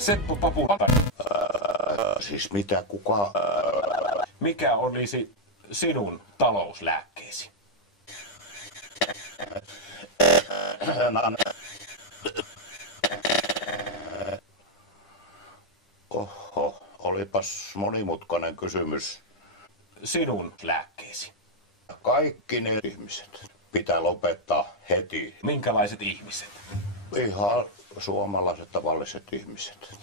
Seppo Papula. Siis mitä, kuka? Mikä olisi sinun talouslääkkeesi? Oho, olipas monimutkainen kysymys. Sinun lääkkeesi. Kaikki ne ihmiset pitää lopettaa heti. Minkälaiset ihmiset? Ihan suomalaiset tavalliset ihmiset.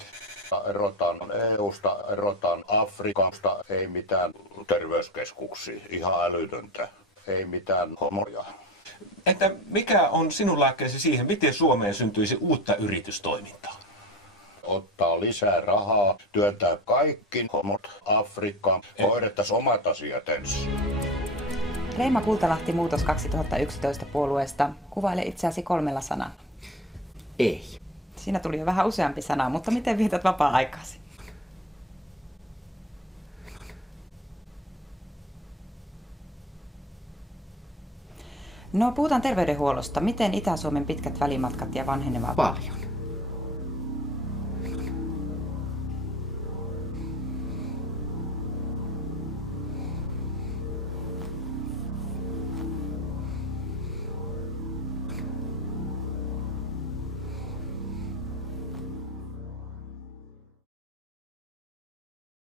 Erotan EUsta, erotan Afrikasta, ei mitään terveyskeskuksia, ihan älytöntä, ei mitään homoja. Entä mikä on sinun lääkkeesi siihen, miten Suomeen syntyisi uutta yritystoimintaa? Ottaa lisää rahaa, työntää kaikki homot Afrikkaan, hoidettaisiin omat asiat ensin. Reima Kultalahti Muutos 2011 puolueesta. Kuvaile itseäsi 3 sanalla. Ei. Siinä tuli jo vähän useampi sana, mutta miten vietät vapaa-aikaasi? No, puhutaan terveydenhuollosta. Miten Itä-Suomen pitkät välimatkat ja vanheneva? Paljon.